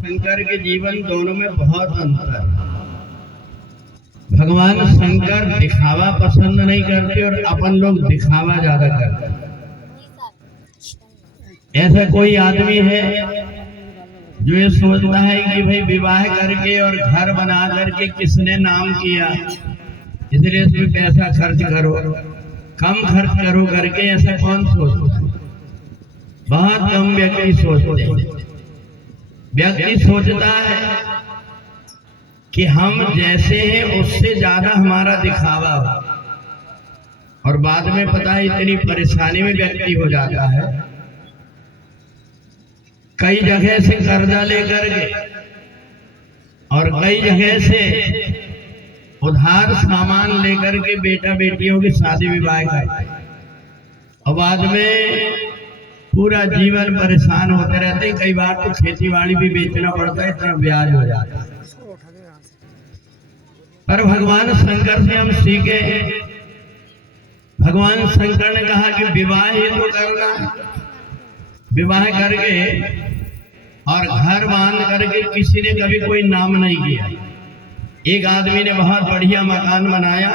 शंकर के जीवन दोनों में बहुत अंतर है। भगवान शंकर दिखावा पसंद नहीं करते और अपन लोग दिखावा ज्यादा करते हैं। ऐसा कोई आदमी है जो ये सोचता है कि भाई विवाह करके और घर बना करके किसने नाम किया इसलिए इसमें पैसा खर्च करो, कम खर्च करो करके, ऐसा कौन सोचता है? बहुत कम व्यक्ति सोचते हैं। व्यक्ति सोचता है कि हम जैसे हैं उससे ज्यादा हमारा दिखावा हो, और बाद में पता है इतनी परेशानी में व्यक्ति हो जाता है। कई जगह से कर्जा लेकर के और कई जगह से उधार सामान लेकर के बेटा बेटियों की शादी विवाह करते हैं और बाद में पूरा जीवन परेशान होते रहते हैं। कई बार तो खेती बाड़ी भी बेचना पड़ता है, इतना ब्याज हो जाता है। पर भगवान शंकर से हम सीखे। भगवान शंकर ने कहा कि विवाह ही तो करना, विवाह करके और घर बांध करके किसी ने कभी कोई नाम नहीं किया। एक आदमी ने बहुत बढ़िया मकान बनाया,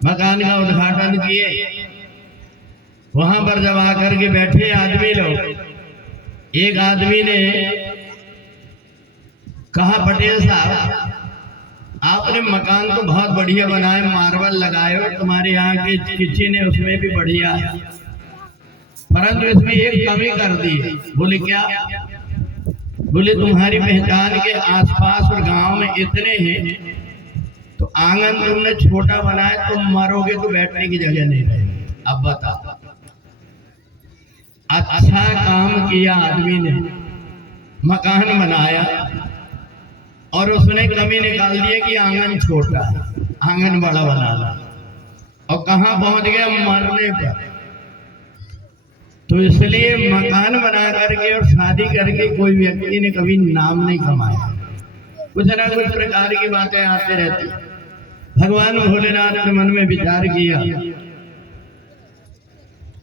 मकान का उद्घाटन किए, वहां पर जब आकर के बैठे आदमी लोग, एक आदमी ने कहा पटेल साहब आपने मकान तो बहुत बढ़िया बनाए, मार्बल लगाए हो, तुम्हारे यहाँ के किचन है उसमें भी बढ़िया है, परंतु इसमें एक कमी कर दी है। बोले क्या? बोले तुम्हारी पहचान के आसपास और गांव में इतने हैं तो आंगन तुमने छोटा बनाया, तुम मरोगे तो बैठने की जगह नहीं रहेगी। अब बताओ, अच्छा काम किया आदमी ने, मकान बनाया और उसने कमी निकाल दी कि आंगन छोटा है, आंगन बड़ा बना ला, और कहां पहुंच गया? मरने पर। तो इसलिए मकान बना करके और शादी करके कोई व्यक्ति ने कभी नाम नहीं कमाया। कुछ ना कुछ प्रकार की बातें आते रहती। भगवान भोलेनाथ ने मन में विचार किया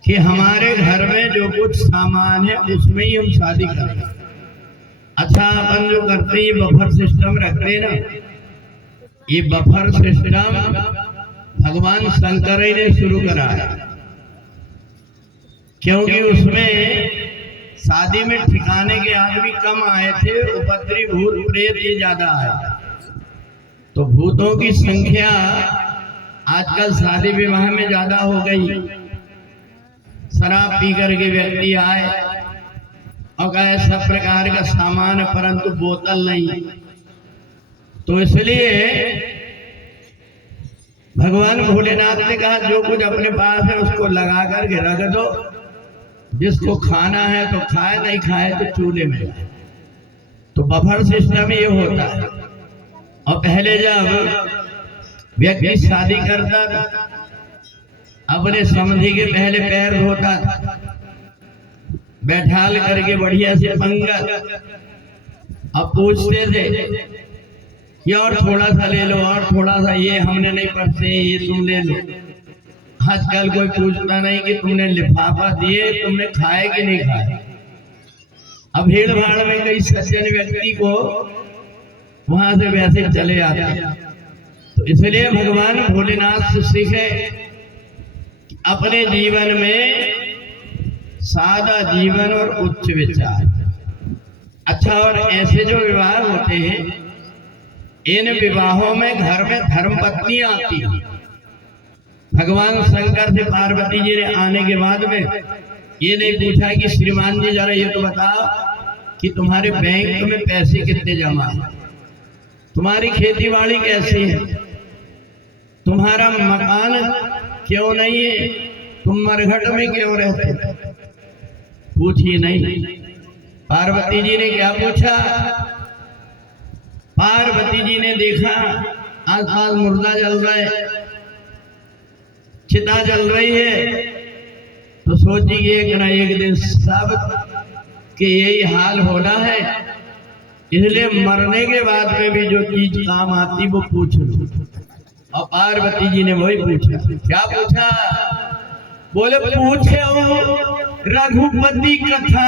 कि हमारे घर में जो कुछ सामान है उसमें ही हम शादी करें। अच्छा, अपन जो करते हैं बफर सिस्टम रखते हैं ना, ये बफर सिस्टम भगवान शंकर ही ने शुरू करा है, क्योंकि उसमें शादी में ठिकाने के आदमी कम आए थे, उपद्रवी भूत प्रेत ही ज्यादा आए। तो भूतों की संख्या आजकल शादी विवाह में ज्यादा हो गई। शराब पी करके व्यक्ति आए और कहे सब प्रकार का सामान है परंतु बोतल नहीं। तो इसलिए भगवान भोलेनाथ ने कहा जो कुछ अपने पास है उसको लगा करके रख दो, जिसको खाना है तो खाए, नहीं खाए तो चूल्हे में जाए। तो बफर सिस्टम ये होता है। और पहले जब व्यक्ति शादी करता था अपने समधी के पहले पैर धोता था, बैठाल करके बढ़िया से पंगत, अब पूछते थे कि और थोड़ा सा ले लो, और थोड़ा सा, ये हमने नहीं पढ़ते, ये तुम ले लो। आजकल कोई पूछता नहीं कि तुमने लिफाफा दिए, तुमने खाए कि नहीं खाए। अब भीड़ भाड़ में कई सज्जन व्यक्ति को वहां से वैसे चले आते हैं। तो इसलिए भगवान भोलेनाथ से सीखे अपने जीवन में सादा जीवन और उच्च विचार। अच्छा, और ऐसे जो विवाह होते हैं, इन विवाहों में घर में धर्मपत्नी आती है। भगवान शंकर से पार्वती जी ने आने के बाद में ये नहीं पूछा कि श्रीमान जी जरा ये तो बताओ कि तुम्हारे बैंक में पैसे कितने जमा है, तुम्हारी खेती बाड़ी कैसी है, तुम्हारा मकान क्यों नहीं है, तुम मरघट में क्यों रहते? पूछिए नहीं। पार्वती जी ने क्या पूछा? पार्वती जी ने देखा आसपास मुर्दा जल रहा है, चिता जल रही है, तो सोची एक ना एक दिन सब के यही हाल होना है, इसलिए मरने के बाद में भी जो चीज काम आती वो पूछ लो। और पार्वती जी ने वही पूछा। क्या पूछा? बोले पूछे रघुपति कथा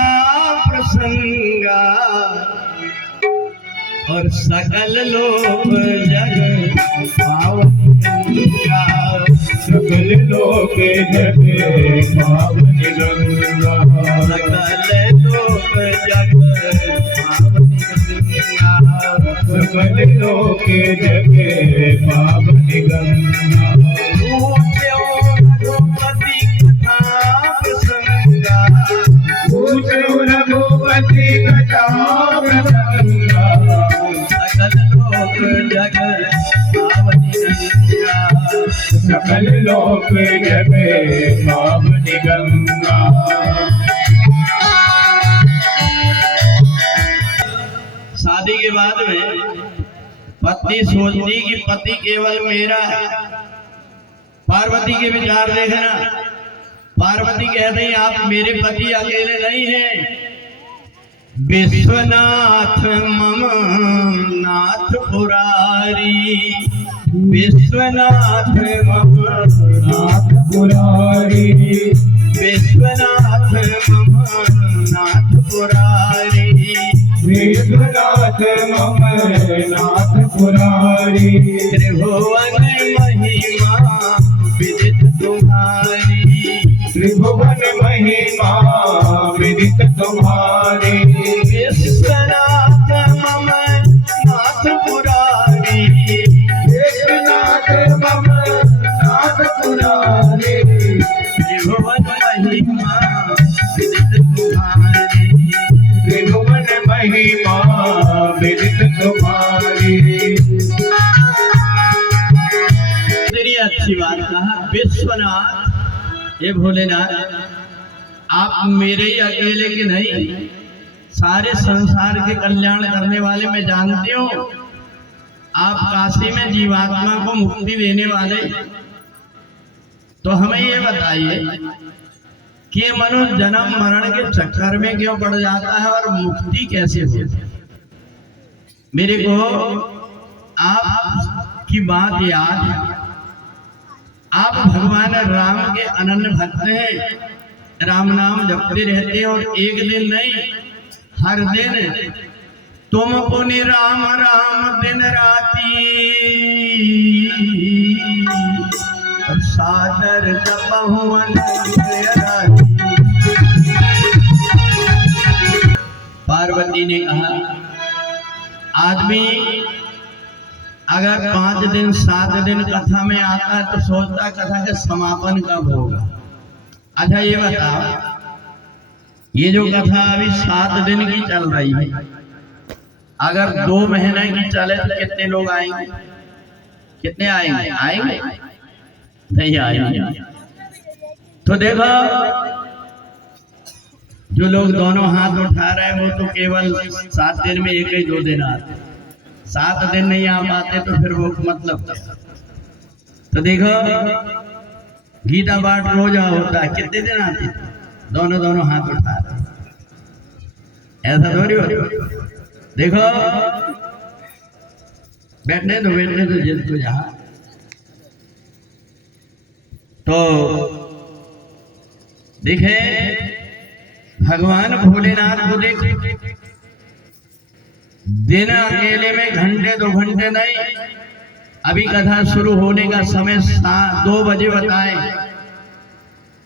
प्रसंगा और सकल लोक जग पावनी गंगा, सकल लोक जग पावनी गंगा, सकल लोक जग पावनी गंगा, सकल लोक जग पावनी गंगा। पूज्यो रघुपति कथा प्रसंगा, पूज्यो रघुपति कथा प्रसंगा, सकल लोक जग पावनी गंगा, सकल लोक जग पावनी गंगा। शादी के बाद में पत्नी सोचती कि पति केवल मेरा है। पार्वती के विचार देखना, पार्वती कहते हैं आप मेरे पति अकेले नहीं हैं, विश्वनाथ मम नाथ पुरारी, विश्वनाथ मम नाथ पुरारी, विश्वनाथ मम नाथ पुरारी, विश्वनाथ मम नाथ पुरारी, त्रिभुवन महिमा विदित तुम्हारी, त्रिभुवन महिमा विदित तुम्हारी, विश्वनाथ मम नाथ पुरारी, विश्वनाथ मम नाथ पुरारी, त्रिभुवन महिमा विदित तुम्हारी, त्रिभुवन महिमा विदित तुम्हारी। तेरी अच्छी बात कहा विश्वनाथ, ये भोलेनाथ आप मेरे ही अकेले के नहीं, सारे संसार के कल्याण करने वाले मैं जानती हूँ। आप काशी में जीवात्मा को मुक्ति देने वाले, तो हमें ये बताइए कि ये मनुष्य जन्म मरण के चक्कर में क्यों पड़ जाता है और मुक्ति कैसे होती है। मेरे को आप की बात याद है, आप भगवान राम के अनन्य भक्त हैं, राम नाम जपते रहते हैं, और एक दिन नहीं हर दिन तुम पुनि राम राम दिन राती, और सादर जपहु अनंत राती। पार्वती ने कहा आदमी अगर 5 दिन 7 दिन कथा में आता है तो सोचता कथा के समापन कब होगा। अच्छा ये बताओ, ये जो कथा अभी 7 दिन की चल रही है, अगर 2 महीने की चले तो कितने लोग आएंगे? कितने आएंगे? आएंगे नहीं आएंगे। तो देखो जो लोग दोनों हाथ उठा रहे हैं वो तो केवल 7 दिन में 1 ही 2 दिन आते, 7 दिन नहीं आ पाते तो फिर वो मतलब क्या। तो देखो गीता पाठ रोज होता है, कितने दिन आते? दोनों हाथ उठा रहे, ऐसा थोड़ी हो। देखो बैठने दो जिसको जहाँ, तो देखे भगवान भोलेनाथ को देख, दिन अकेले में घंटे 2 घंटे नहीं, अभी कथा शुरू होने का समय 2 बजे बताए,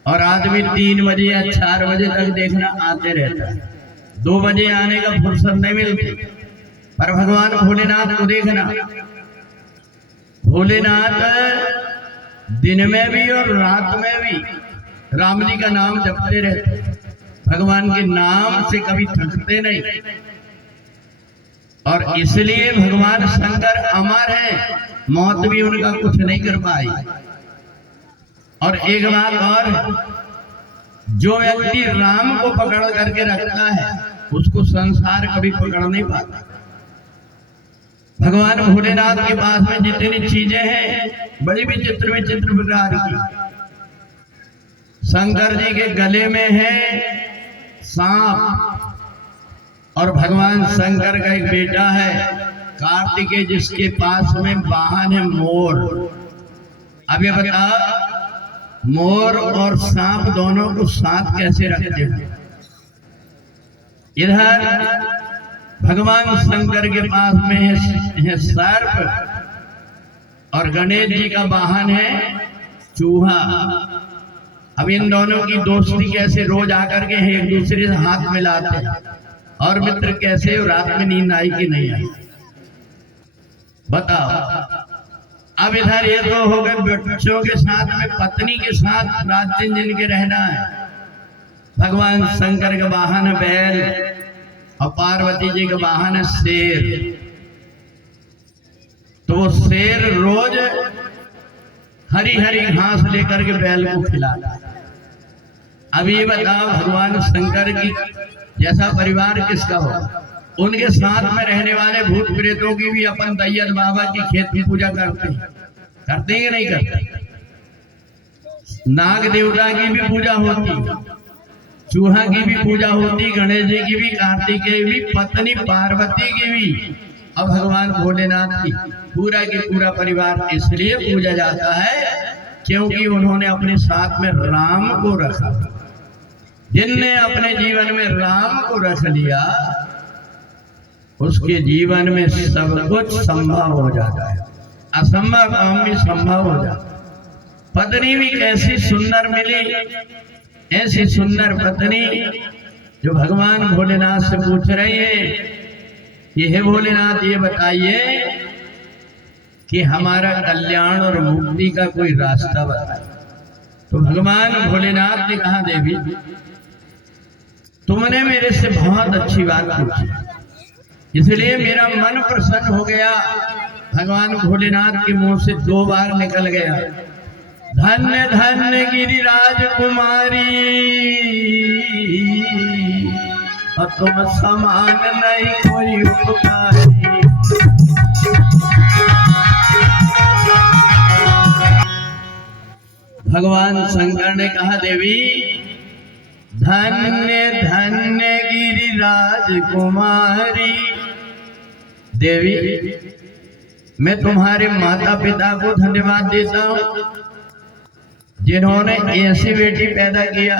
और आदमी 3 बजे या 4 बजे तक देखना आते रहता है। 2 बजे आने का फुर्सत नहीं मिलती। पर भगवान भोलेनाथ को देखना, भोलेनाथ दिन में भी और रात में भी राम जी का नाम जपते रहते, भगवान के नाम से कभी थकते नहीं। और इसलिए भगवान शंकर अमर है, मौत भी उनका कुछ नहीं कर पाई। और एक बात और, जो व्यक्ति राम को पकड़ करके रखता है उसको संसार कभी पकड़ नहीं पाता। भगवान भोलेनाथ के पास में जितनी चीजें हैं बड़ी विचित्र प्रकार की। शंकर जी के गले में है सांप, और भगवान शंकर का एक बेटा है कार्तिकेय जिसके पास में वाहन है मोर। अब ये बता, मोर और सांप दोनों को साथ कैसे रखते हैं? इधर भगवान शंकर के पास में है सर्प और गणेश जी का वाहन है चूहा। अब इन दोनों की दोस्ती कैसे, रोज आकर के एक दूसरे से हाथ मिलाते हैं। और मित्र कैसे, रात में नींद आई कि नहीं आई बताओ। अब इधर ये तो हो गए बच्चों के साथ में, पत्नी के साथ रात दिन जिनके रहना है। भगवान शंकर का वाहन है बैल और पार्वती जी का वाहन है शेर। तो वो शेर रोज हरी हरी घास लेकर के बैल को खिलाता है। अब ये बताओ भगवान शंकर की जैसा परिवार किसका हो। उनके साथ में रहने वाले भूत प्रेतों की भी अपन दैयत बाबा की खेत की पूजा करते हैं कि नहीं करते। नाग देवता की भी पूजा होती, चूहा की भी पूजा होती, गणेश जी की भी, कार्तिकेय भी, पत्नी पार्वती की भी, और भगवान भोलेनाथ की पूरा की पूरा परिवार इसलिए पूजा जाता है क्योंकि उन्होंने अपने साथ में राम को रखा। जिनने अपने जीवन में राम को रख लिया उसके जीवन में सब कुछ संभव हो जाता है, असंभव काम भी संभव हो जाता है। पत्नी भी कैसी सुंदर मिली, ऐसी सुंदर पत्नी जो भगवान भोलेनाथ से पूछ रही है कि हे भोलेनाथ ये बताइए कि हमारा कल्याण और मुक्ति का कोई रास्ता बताए। तो भगवान भोलेनाथ ने कहा देवी तुमने मेरे से बहुत अच्छी बात पूछी, इसलिए मेरा मन प्रसन्न हो गया। भगवान भोलेनाथ के मुंह से 2 बार निकल गया, धन्य धन्य गिरिराज कुमारी और तुम समान नहीं कोई उपकारी। भगवान शंकर ने कहा देवी धन्य धन्य गिरिराज कुमारी। देवी मैं तुम्हारे माता पिता को धन्यवाद देता हूँ जिन्होंने ऐसी बेटी पैदा किया,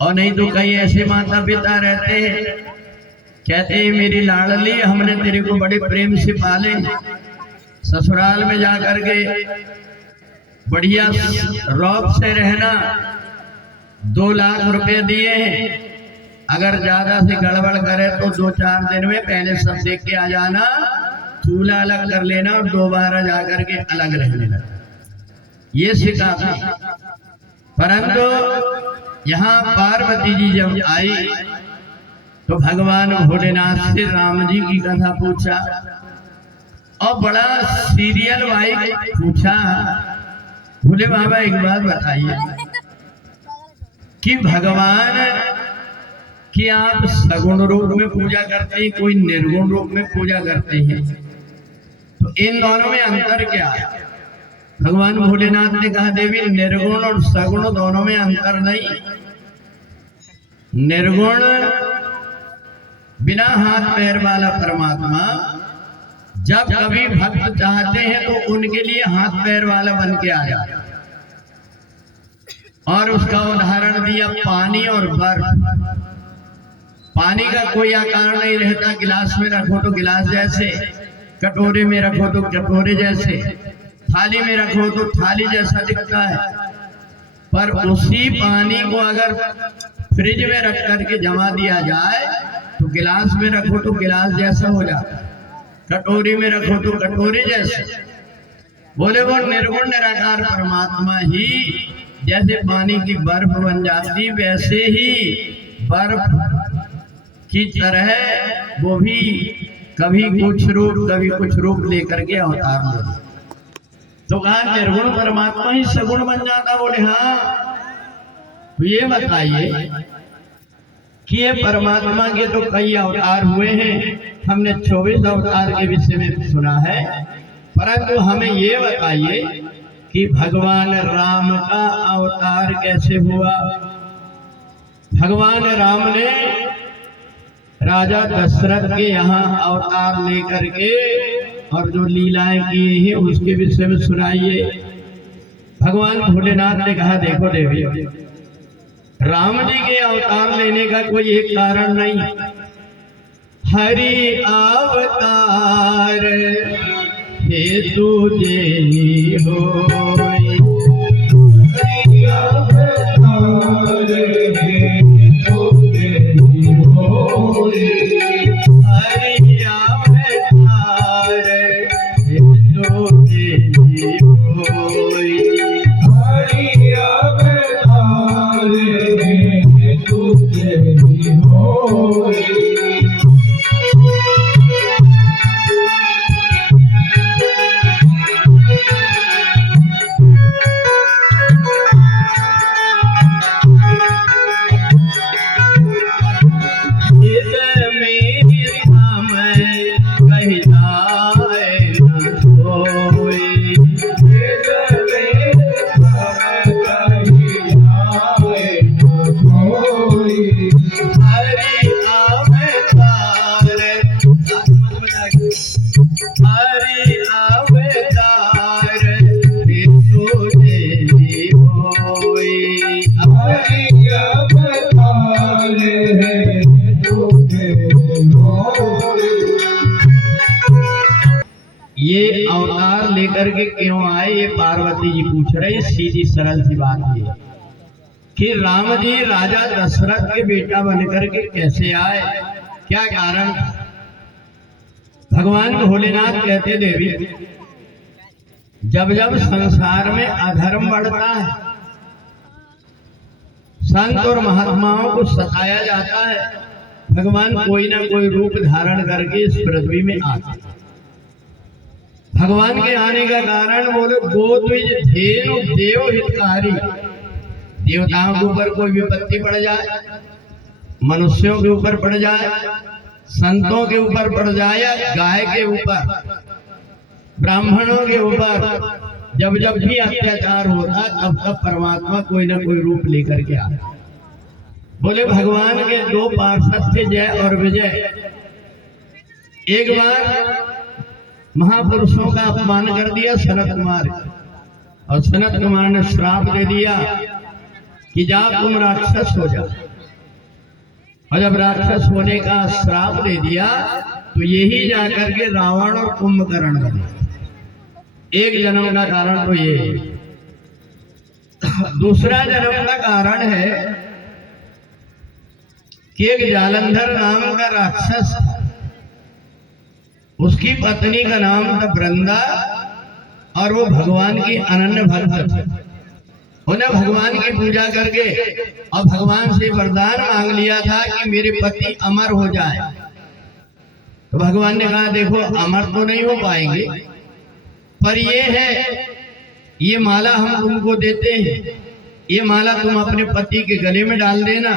और नहीं तो कई ऐसे माता पिता रहते हैं कहते हैं मेरी लाडली हमने तेरे को बड़े प्रेम से पाले, ससुराल में जाकर के बढ़िया रौब से रहना, 2 लाख रुपए दिए हैं, अगर ज्यादा से गड़बड़ करे तो 2-4 दिन में पहले सब देख के आ जाना, चूल्हा अलग कर लेना और दोबारा जाकर के अलग रहने लगा, ये सिखा था। परंतु यहाँ पार्वती जी जब आई तो भगवान भोलेनाथ से राम जी की कथा पूछा और बड़ा सीरियल वाइज पूछा, भोले बाबा एक बात बताइए कि भगवान की आप सगुण रूप में पूजा करते हैं, कोई निर्गुण रूप में पूजा करते हैं, तो इन दोनों में अंतर क्या है? भगवान भोलेनाथ ने कहा देवी निर्गुण और सगुण दोनों में अंतर नहीं। निर्गुण बिना हाथ पैर वाला परमात्मा जब कभी भक्त चाहते हैं तो उनके लिए हाथ पैर वाला बन के आ जाता है। और उसका उदाहरण दिया पानी और बर्फ। पानी का कोई आकार नहीं रहता, गिलास में रखो तो गिलास जैसे, कटोरे में रखो तो कटोरे जैसे, थाली में रखो तो थाली जैसा दिखता है। पर उसी पानी को अगर फ्रिज में रख करके जमा दिया जाए तो गिलास में रखो तो गिलास जैसा हो जाता है, कटोरी में रखो तो कटोरी जैसे। बोले वो निर्गुण निराकार परमात्मा ही जैसे पानी की बर्फ बन जाती वैसे ही बर्फ की तरह वो भी कभी कुछ रूप लेकर के अवतार ले। तो कहा निर्गुण परमात्मा ही सगुण बन जाता। बोले हाँ, तो ये बताइए कि ये परमात्मा के तो कई अवतार हुए हैं, हमने 24 अवतार के विषय में सुना है, परंतु हमें ये बताइए कि भगवान राम का अवतार कैसे हुआ। भगवान राम ने राजा दशरथ के यहाँ अवतार लेकर के और जो लीलाएं किए हैं उसके विषय में सुनाइए। भगवान भोलेनाथ ने कहा देखो देवी, राम जी के अवतार लेने का कोई एक कारण नहीं, हरि अवतार हेतु जेहि होय। हरि अवतार हेतु जेहि होय। हरि अवतार हेतु जेहि होय। हरि अवतार हेतु जेहि होय। इस मेरी हम कहि जाए न सोई। हरि अवतार हरि अवतार हेतु जेहि होय। ये अवतार लेकर के क्यों आए, ये पार्वती जी पूछ रही। सीधी सरल सी बात ये कि राम जी राजा दशरथ के बेटा बनकर के कैसे आए, क्या कारण था? भगवान भोलेनाथ कहते देवी, जब जब संसार में अधर्म बढ़ता है, संत और महात्माओं को सताया जाता है, भगवान कोई ना कोई रूप धारण करके इस पृथ्वी में आते हैं। भगवान के आने का कारण बोले गोद्विज धेनु देव हितकारी। देवताओं के ऊपर कोई विपत्ति पड़ जाए, मनुष्यों के ऊपर पड़ जाए, संतों के ऊपर पड़ जाए, गाय के ऊपर, ब्राह्मणों के ऊपर, जब जब भी अत्याचार होता तब तब परमात्मा कोई ना कोई रूप लेकर के आता। बोले भगवान के दो पार्षद थे, जय और विजय। एक बार महापुरुषों का अपमान कर दिया सनत कुमार, और सनत कुमार ने श्राप दे दिया कि जा तुम राक्षस हो जाओ। और जब राक्षस होने का श्राप दे दिया तो यही जाकर के रावण और कुंभकर्ण बने। एक जन्म का कारण तो ये है। दूसरा जन्म का कारण है कि एक जालंधर नाम का राक्षस, उसकी पत्नी का नाम था वृंदा, और वो भगवान की अनन्य भक्त थी। उन्हें भगवान की पूजा करके और भगवान से वरदान मांग लिया था कि मेरे पति अमर हो जाए। तो भगवान ने कहा देखो अमर तो नहीं हो पाएंगे, पर ये है, ये माला हम तुमको देते हैं, ये माला तुम अपने पति के गले में डाल देना।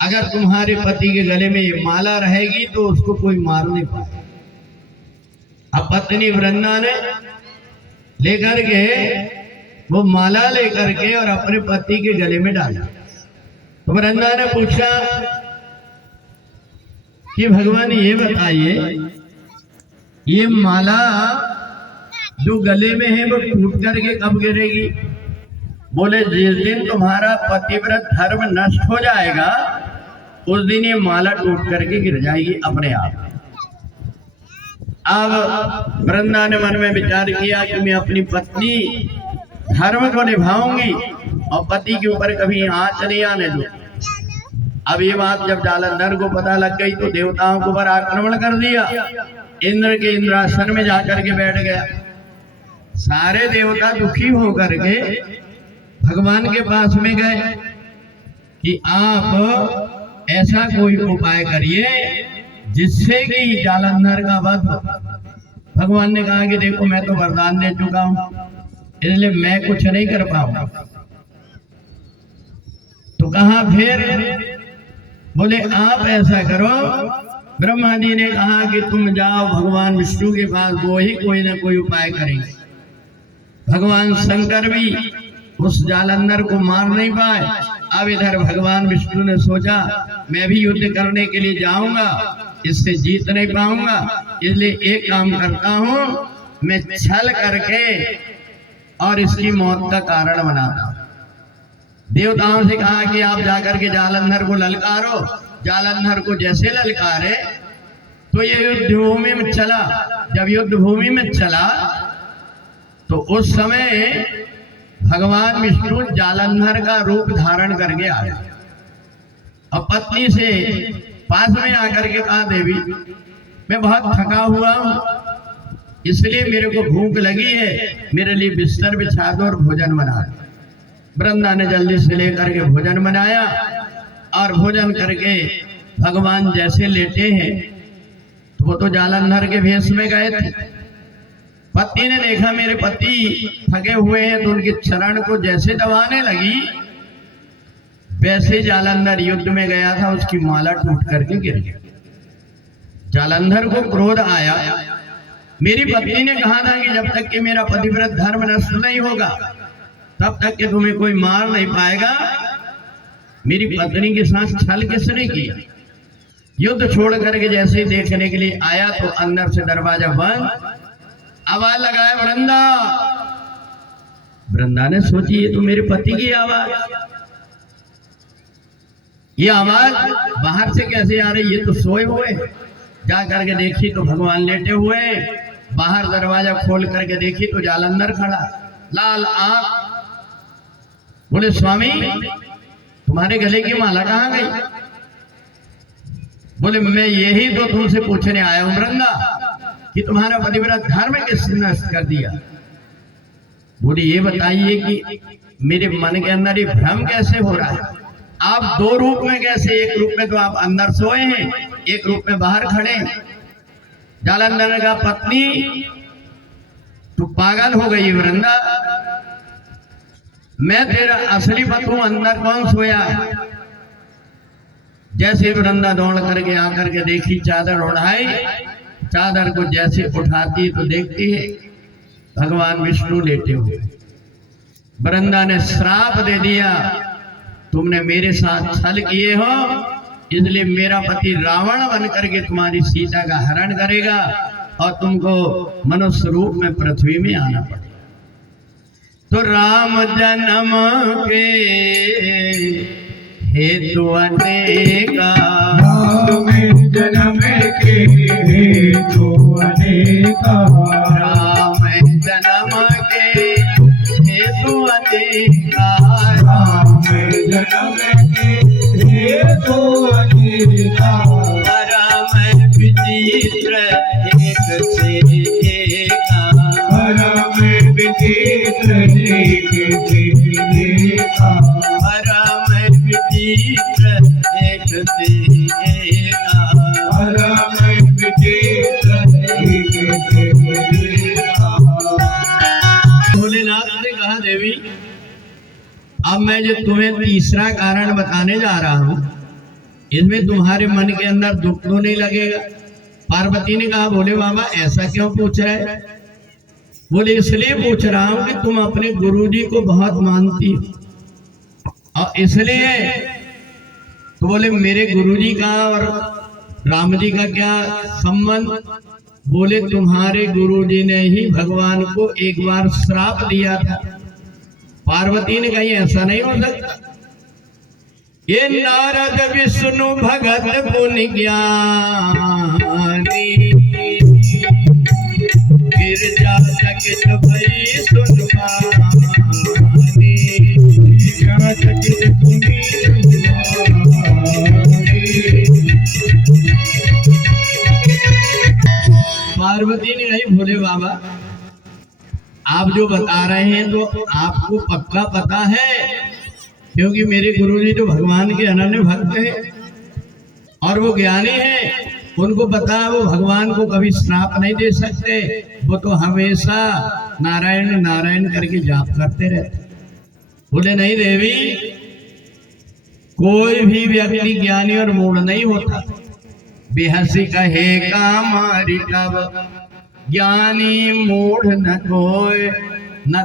अगर तुम्हारे पति के गले में ये माला रहेगी तो उसको कोई मार नहीं पाए। अब पत्नी वृंदा ने लेकर के वो माला लेकर के और अपने पति के गले में डाला। तो वृंदा ने पूछा कि भगवान ये बताइए, ये माला जो गले में है वो टूट करके कब गिरेगी? बोले जिस दिन तुम्हारा पतिव्रत धर्म नष्ट हो जाएगा उस दिन ये माला टूट करके गिर जाएगी अपने आप। अब वृंदा ने मन में विचार किया कि मैं अपनी पत्नी धर्म को निभाऊंगी और पति के ऊपर कभी आंच नहीं आने दूं। अब ये बात जब जालंधर को पता लग गई तो देवताओं के ऊपर आक्रमण कर दिया। इंद्र के इंद्रासन में जाकर के बैठ गया। सारे देवता दुखी होकर के भगवान के पास में गए कि आप ऐसा कोई उपाय करिए जिससे कि जालंधर का वध हो। भगवान ने कहा कि देखो मैं तो वरदान दे चुका हूं, इसलिए मैं कुछ नहीं कर पाऊंगा। तो कहा फिर? बोले आप ऐसा करो, ब्रह्मा जी ने कहा कि तुम जाओ भगवान विष्णु के पास, वो ही कोई ना कोई उपाय करेंगे। भगवान शंकर भी उस जालंधर को मार नहीं पाए। अब इधर भगवान विष्णु ने सोचा मैं भी युद्ध करने के लिए जाऊंगा, इससे जीत नहीं पाऊंगा, इसलिए एक काम करता हूं, मैं छल करके और इसकी मौत का कारण बनाता हूं। देवताओं से कहा कि आप जाकर के जालंधर को ललकारो। जालंधर को जैसे ललकारे तो ये युद्ध भूमि में चला। जब युद्ध भूमि में चला तो उस समय भगवान विष्णु जालंधर का रूप धारण करके आ गए और पत्नी से पास में आकर के कहा, देवी मैं बहुत थका हुआ हूं, इसलिए मेरे को भूख लगी है, मेरे लिए बिस्तर बिछा दो और भोजन बना दो। वृंदा ने जल्दी से लेकर के भोजन बनाया और भोजन करके भगवान जैसे लेटे हैं तो वो तो जालंधर के भेष में गए थे। पत्नी ने देखा मेरे पति थके हुए हैं तो उनके चरण को जैसे दबाने लगी, वैसे जालंधर युद्ध में गया था, उसकी माला टूट करके गिर गई। जालंधर को क्रोध आया। मेरी पत्नी ने कहा था कि जब तक कि मेरा पतिव्रत धर्म नष्ट नहीं होगा तब तक कि तुम्हें कोई मार नहीं पाएगा। मेरी पत्नी के साथ छल किसने किया? युद्ध छोड़ करके जैसे ही देखने के लिए आया तो अंदर से दरवाजा बंद, आवाज लगाया वृंदा। वृंदा ने सोची ये तो मेरे पति की आवाज, ये आवाज बाहर से कैसे आ रही, ये तो सोए हुए। जा करके देखी तो भगवान लेटे हुए। बाहर दरवाजा खोल करके देखी तो जालंधर खड़ा, लाल आंख। बोले स्वामी तुम्हारे गले की माला कहाँ गई? बोले मैं यही तो तुमसे पूछने आया हूं वृंदा कि तुम्हारा पतिव्रत धर्म किसने नष्ट कर दिया। बोले ये बताइए कि मेरे मन के अंदर ये भ्रम कैसे हो रहा है? आप दो रूप में कैसे? एक रूप में तो आप अंदर सोए हैं, एक रूप में बाहर खड़े हैं। जालंधर ने कहा पत्नी तू पागल हो गई वृंदा, मैं तेरा असली पति हूं, अंदर कौन सोया है? जैसे वृंदा दौड़ करके आकर के देखी, चादर उड़ाई, चादर को जैसे उठाती तो देखती है भगवान विष्णु लेटे हुए। वृंदा ने श्राप दे दिया, तुमने मेरे साथ छल किए हो, इसलिए मेरा पति रावण बन करके तुम्हारी सीता का हरण करेगा और तुमको मनुष्य रूप में पृथ्वी में आना पड़ेगा। तो राम जन्म के हेतु अनेका, राम जन्म के हेतु अनेका, राम जन्म के हेतु अनेका, राम जन्म के हेतु अनेका, परम विचित्र एक से एका, परम विचित्र एक से एका, परम विचित्र एक से एका, परम विचित्र एक से एका। भोलेनाथ ने कहा देवी अब मैं जो तुम्हें तीसरा कारण बताने जा रहा हूं, इसमें तुम्हारे मन के अंदर दुख तो नहीं लगेगा। पार्वती ने कहा बोले बाबा ऐसा क्यों पूछ रहे? बोले इसलिए पूछ रहा हूं कि तुम अपने गुरुजी को बहुत मानती हो और इसलिए। तो बोले मेरे गुरुजी का और राम जी का क्या संबंध? बोले तुम्हारे गुरुजी ने ही भगवान को एक बार श्राप दिया था। पार्वती ने कही ऐसा नहीं हो सकता, ये नारद विष्णु भगत पुनि ज्ञानी, गिरजा चकित भई सुन पानी, गिरजा चकित पुनि पार्वती ने कही भोले बाबा आप जो बता रहे हैं तो आपको पक्का पता है, क्योंकि मेरे गुरुजी तो भगवान के अनन्य भक्त हैं और वो ज्ञानी हैं, उनको पता है वो भगवान को कभी श्राप नहीं दे सकते, वो तो हमेशा नारायण नारायण करके जाप करते रहते। बोले नहीं देवी, कोई भी व्यक्ति ज्ञानी और मूढ़ नहीं होता। बेहसी कहे कामारी कब, ज्ञानी मूढ़ न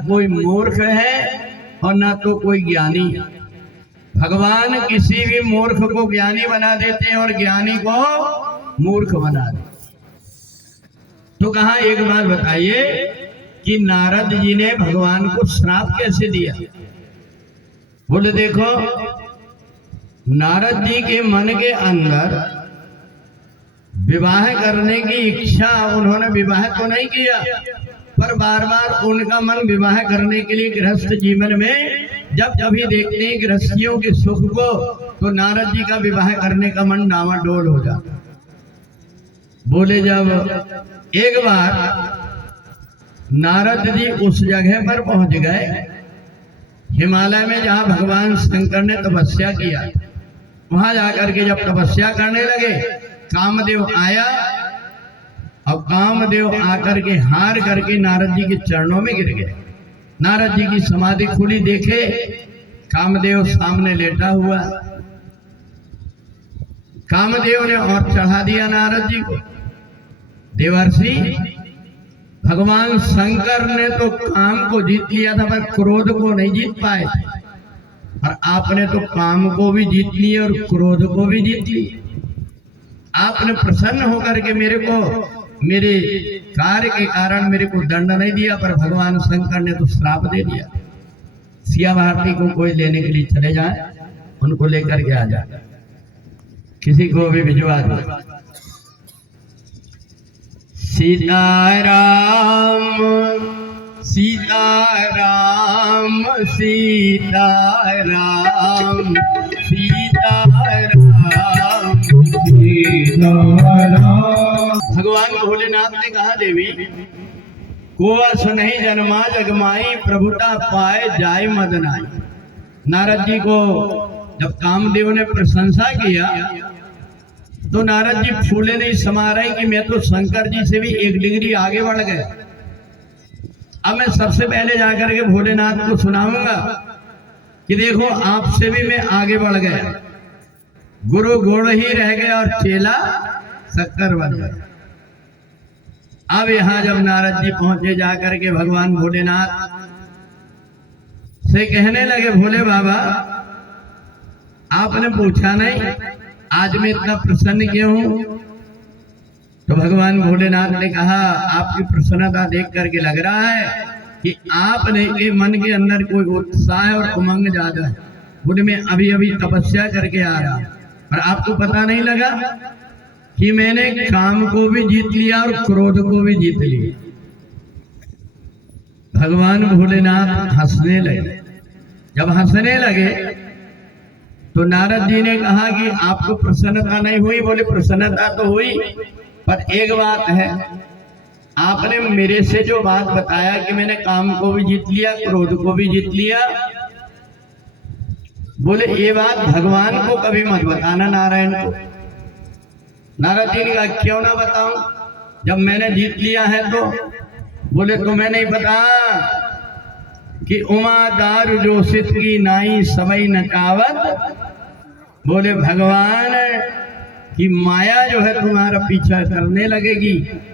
कोई मूर्ख है और न तो कोई ज्ञानी। भगवान किसी भी मूर्ख को ज्ञानी बना देते हैं और ज्ञानी को मूर्ख बना देते। तो कहा एक बात बताइए कि नारद जी ने भगवान को श्राप कैसे दिया? बोले देखो नारद जी के मन के अंदर विवाह करने की इच्छा, उन्होंने विवाह तो नहीं किया, पर बार बार उनका मन विवाह करने के लिए गृहस्थ जीवन में जब कभी देखते हैं गृहस्थियों के सुख को, तो नारद जी का विवाह करने का मन डामाडोल हो जाता। बोले जब एक बार नारद जी उस जगह पर पहुंच गए हिमालय में जहां भगवान शंकर ने तपस्या किया, वहां जाकर के जब तपस्या करने लगे, कामदेव आया और कामदेव आकर के हार करके नारद जी के चरणों में गिर गए। नारद जी की समाधि खुली, देखे कामदेव सामने लेटा हुआ। कामदेव ने और चढ़ा दिया नारद जी को। देवर्षि, भगवान शंकर ने तो काम को जीत लिया था, पर क्रोध को नहीं जीत पाए, और आपने तो काम को भी जीत लिया और क्रोध को भी जीत लिया। आपने प्रसन्न होकर के मेरे को, मेरे कार्य के कारण मेरे को दंड नहीं दिया, पर भगवान शंकर ने तो श्राप दे दिया। सिया भारती को कोई लेने के लिए चले जाए, उनको लेकर के आ जाए, किसी को भी भिजवा दो। सीताराम सीताराम सीताराम सीताराम सीताराम। भगवान भोलेनाथ ने कहा, देवी को अस नहीं जन्मा जगमाई, प्रभुता पाए जाय मदनाई। नारद जी को जब कामदेव ने प्रशंसा किया तो नारद जी फूले नहीं समा रहे कि मैं तो शंकर जी से भी एक डिग्री आगे बढ़ गए। अब मैं सबसे पहले जाकर के भोलेनाथ को सुनाऊंगा कि देखो आपसे भी मैं आगे बढ़ गया, गुरु गुड़ ही रह गया और चेला शक्कर बन गया। अब यहां जब नारद जी पहुंचे, जाकर के भगवान भोलेनाथ से कहने लगे, भोले बाबा आपने पूछा नहीं आज मैं इतना प्रसन्न क्यों हूं? तो भगवान भोलेनाथ ने कहा, आपकी प्रसन्नता देख करके लग रहा है कि आपने के मन के अंदर कोई उत्साह और उमंग ज्यादा है। बोले मैं अभी अभी तपस्या करके आ रहा हूं, और आपको पता नहीं लगा कि मैंने काम को भी जीत लिया और क्रोध को भी जीत लिया। भगवान भोलेनाथ हंसने लगे। जब हंसने लगे तो नारद जी ने कहा कि आपको प्रसन्नता नहीं हुई? बोले प्रसन्नता तो हुई, पर एक बात है, आपने मेरे से जो बात बताया कि मैंने काम को भी जीत लिया, क्रोध को भी जीत लिया, बोले ये बात भगवान को कभी मत बताना, नारायण को। नारद जी ने कहा क्यों ना बताऊं, जब मैंने जीत लिया है तो? बोले तुम्हें नहीं पता कि उमा दारू जोशित की नाई सबई नचावत। बोले भगवान की माया जो है तुम्हारा पीछा करने लगेगी,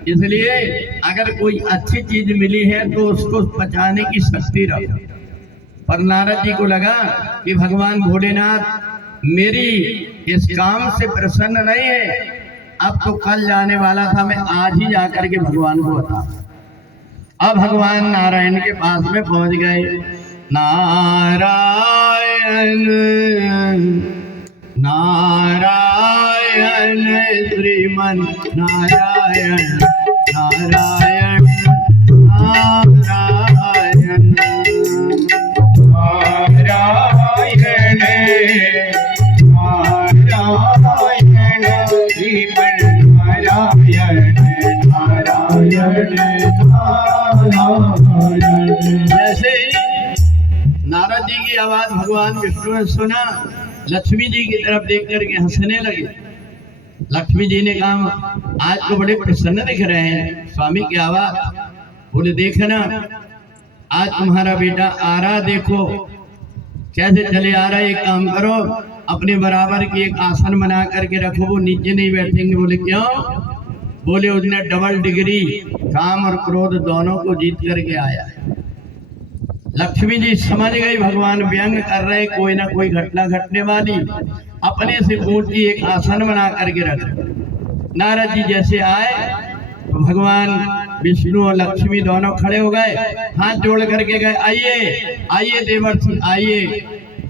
इसलिए अगर कोई अच्छी चीज मिली है तो उसको पचाने की शक्ति रखो। पर नारद जी को लगा कि भगवान भोलेनाथ मेरी इस काम से प्रसन्न नहीं है, अब तो कल जाने वाला था, मैं आज ही जाकर के भगवान को बता। अब भगवान नारायण के पास में पहुंच गए। नारायण नारायण श्रीमन नारायण नारायण नारायण नारायण नारायण श्रीमन नारायण नारायण नारायण। जैसे नारद जी की आवाज भगवान विष्णु ने सुना, लक्ष्मी जी की तरफ देख करके हंसने लगे। लक्ष्मी जी ने कहा आज तो बड़े प्रसन्न दिख रहे हैं स्वामी की आवाज। बोले देखना आज तुम्हारा बेटा आ रहा, देखो कैसे चले आ रहा है। एक काम करो, अपने बराबर की एक आसन बना करके रखो, वो नीचे नहीं बैठेंगे। बोले क्यों? बोले उसने डबल डिग्री काम और क्रोध दोनों को जीत करके आया है। लक्ष्मी जी समझ गई भगवान व्यंग कर रहे, कोई ना कोई घटना घटने वाली, अपने से ऊंची एक आसन बना करके रख। नारद जी जैसे आए तो भगवान विष्णु और लक्ष्मी दोनों खड़े हो गए, हाथ जोड़ करके गए, आइए आइए देवर्षि आइए।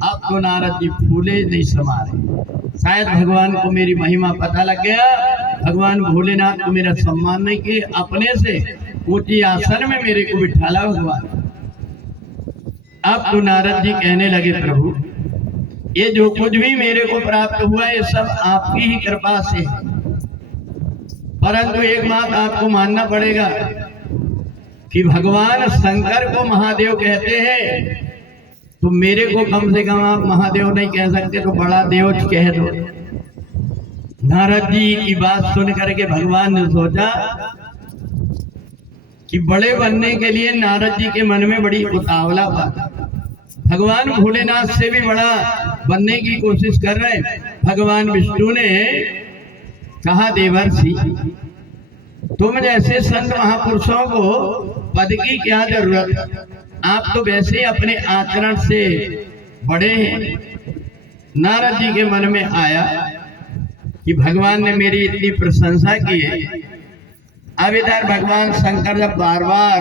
अब तो नारद जी फूले नहीं समा रहे। शायद भगवान को मेरी महिमा पता लग गया, भगवान भोलेनाथ को मेरा सम्मान नहीं किए, अपने से ऊंची आसन में मेरे को बिठाला भगवान। अब तो नारद जी कहने लगे, प्रभु ये जो कुछ भी मेरे को प्राप्त हुआ ये सब आपकी ही कृपा से है, परंतु एक बात आपको मानना पड़ेगा कि भगवान शंकर को महादेव कहते हैं, तो मेरे को कम से कम आप महादेव नहीं कह सकते, तो बड़ा देव कह दो। नारद जी की बात सुन करके भगवान ने सोचा कि बड़े बनने के लिए नारद जी के मन में बड़ी उतावला बात, भगवान भोलेनाथ से भी बड़ा बनने की कोशिश कर रहे। भगवान विष्णु ने कहा, देवर्षि तुम जैसे संत महापुरुषों को पद की क्या जरूरत, आप तो वैसे ही अपने आचरण से बड़े हैं। नारद जी के मन में आया कि भगवान ने मेरी इतनी प्रशंसा की है। अब इधर भगवान शंकर जब बार बार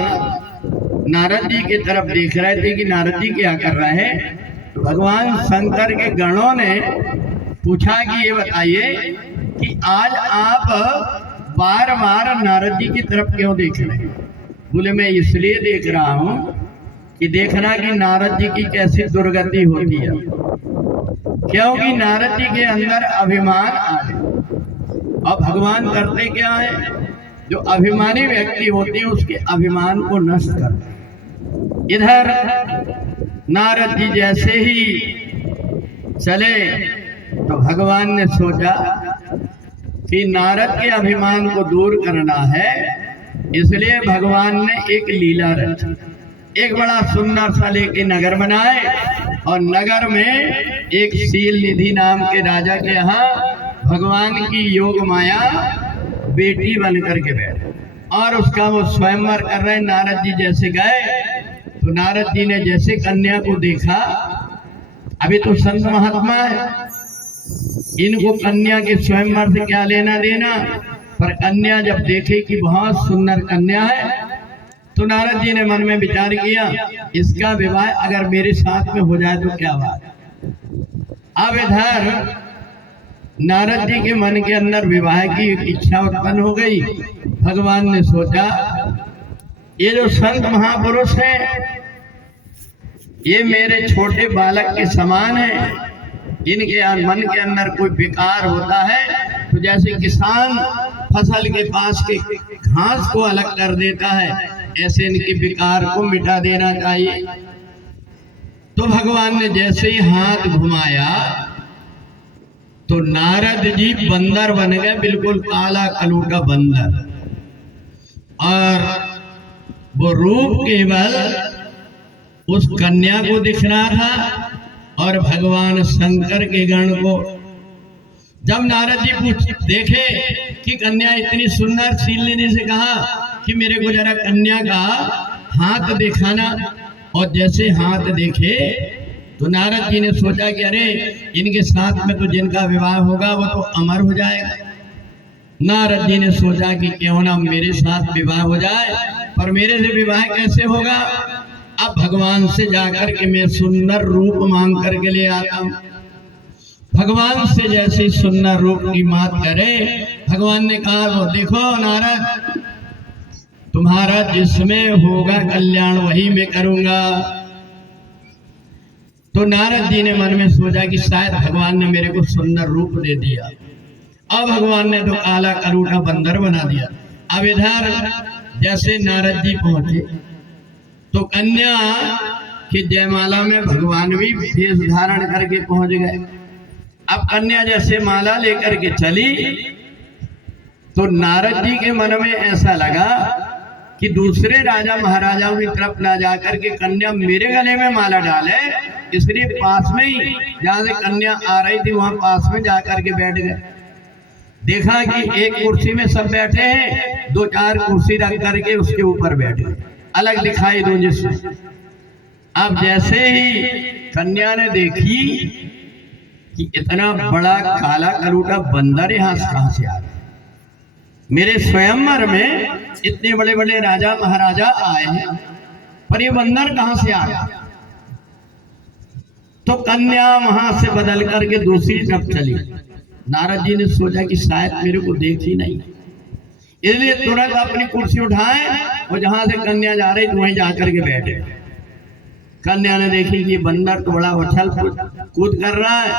नारद जी की तरफ देख रहे थे कि नारद जी क्या कर रहे हैं, तो भगवान शंकर के गणों ने पूछा कि ये बताइए कि आज आप बार बार नारद जी की तरफ क्यों देख रहे हैं। बोले मैं इसलिए देख रहा हूं कि देखना कि नारद जी की कैसी दुर्गति होती है, क्योंकि नारद जी के अंदर अभिमान आ गया। और भगवान करते क्या है, जो अभिमानी व्यक्ति होते हैं उसके अभिमान को नष्ट करते। इधर नारद जी जैसे ही चले तो भगवान ने सोचा कि नारद के अभिमान को दूर करना है, इसलिए भगवान ने एक लीला रची। एक बड़ा सुंदर सा लेके नगर बनाए और नगर में एक शील निधि नाम के राजा के यहाँ भगवान की योग माया बेटी बन करके बैठे और उसका वो स्वयंवर कर रहे। नारद जी जैसे गए तो नारद जी ने जैसे कन्या को देखा, अभी तो संत महात्मा है, इनको कन्या के स्वयंवर से क्या लेना देना, पर कन्या जब देखे कि बहुत सुंदर कन्या है तो नारद जी ने मन में विचार किया, इसका विवाह अगर मेरे साथ में हो जाए तो क्या बात। अब इधर नारद जी के मन के अंदर विवाह की इच्छा उत्पन्न हो गई। भगवान ने सोचा ये जो संत महापुरुष हैं ये मेरे छोटे बालक के समान हैं, इनके मन के अंदर कोई विकार होता है तो जैसे किसान फसल के पास के घास को अलग कर देता है, ऐसे इनके विकार को मिटा देना चाहिए। तो भगवान ने जैसे ही हाथ घुमाया तो नारद जी बंदर बन गए, बिल्कुल काला कलूटा बंदर, और वो रूप केवल उस कन्या को दिख रहा था और भगवान शंकर के गण को। जब नारद जी देखे कि कन्या इतनी सुंदर, शीलनी से कहा कि मेरे को जरा कन्या का हाथ दिखाना, और जैसे हाथ देखे तो नारद जी ने सोचा कि अरे इनके साथ में तो जिनका विवाह होगा वो तो अमर हो जाएगा। नारद जी ने सोचा कि क्यों ना मेरे साथ विवाह हो जाए, पर मेरे से विवाह कैसे होगा। अब भगवान से जाकर के मैं सुंदर रूप मांग करके ले आता हूँ। भगवान से जैसे सुंदर रूप की बात करे, भगवान ने कहा वो देखो नारद, तुम्हारा जिसमें होगा कल्याण वही मैं करूंगा। तो नारद जी ने मन में सोचा कि शायद भगवान ने मेरे को सुंदर रूप दे दिया, अब भगवान ने तो काला कलूटा बंदर बना दिया। अब इधर जैसे नारद जी पहुंचे तो कन्या की जयमाला में भगवान भी वेश धारण करके पहुंच गए। अब कन्या जैसे माला लेकर के चली तो नारद जी के मन में ऐसा लगा कि दूसरे राजा महाराजाओं की तरफ ना जाकर के कन्या मेरे गले में माला डाले, इसलिए पास में ही जहां से कन्या आ रही थी वहां पास में जाकर के बैठ गए। देखा कि एक कुर्सी में सब बैठे हैं, दो चार कुर्सी रख करके उसके ऊपर बैठे, अलग दिखाई दो जिससे। अब जैसे ही कन्या ने देखी कि इतना बड़ा काला कलूटा बंदर यहाँ कहां से आ गया, मेरे स्वयंवर में इतने बड़े बड़े राजा महाराजा आए हैं पर ये बंदर कहां से आ गया। तो कन्या वहां से बदल करके दूसरी तरफ चली। नारद जी ने सोचा कि शायद मेरे को देख ही नहीं, इसलिए तुरंत अपनी कुर्सी उठाए और जहां से कन्या जा रही तो वहीं जाकर के बैठे। कन्या ने देखी कि बंदर तो बड़ा उछल कूद कर रहा है।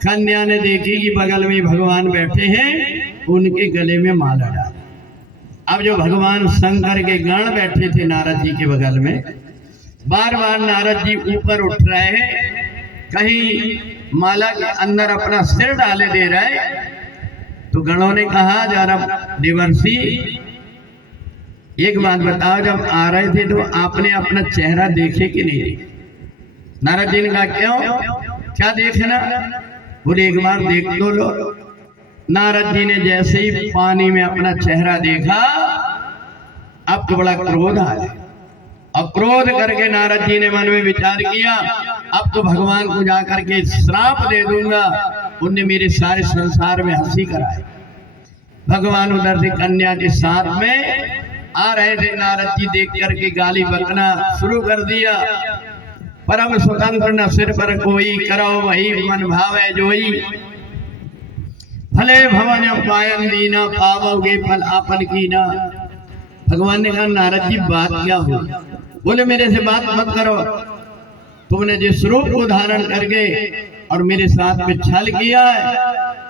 कन्या ने देखी कि बगल में भगवान बैठे हैं, उनके गले में माला डाल। अब जो भगवान शंकर के गण बैठे थे नारद जी के बगल में, बार बार नारद जी ऊपर उठ रहे हैं, कहीं माला के अंदर अपना सिर डाले दे रहे। तो गणों ने कहा, जरा देवर्षि एक बात बताओ, जब आ रहे थे तो आपने अपना चेहरा देखे कि नहीं? नारद जी ने कहा, क्यों, क्या देखना? बोले एक बार देख तो लो। नारद जी ने जैसे ही पानी में अपना चेहरा देखा, अब तो बड़ा क्रोध आ गया। और क्रोध करके नारद जी ने मन में विचार किया, अब तो भगवान को जाकर के श्राप दे दूंगा, उनने मेरे सारे संसार में हंसी कराई। भगवान उधर से कन्या के साथ में आ रहे थे, नारद जी देख करके गाली बकना शुरू कर दिया। परम स्वतंत्र न सिर पर कोई, करो वही मन भावे जोई। भले भवन पायन दीना, पावोगे फल आपन कीना। भगवान ने कहा, नारद जी बात क्या हो? बोले मेरे से बात मत करो, तुमने जिस रूप को धारण करके और मेरे साथ में छल किया है,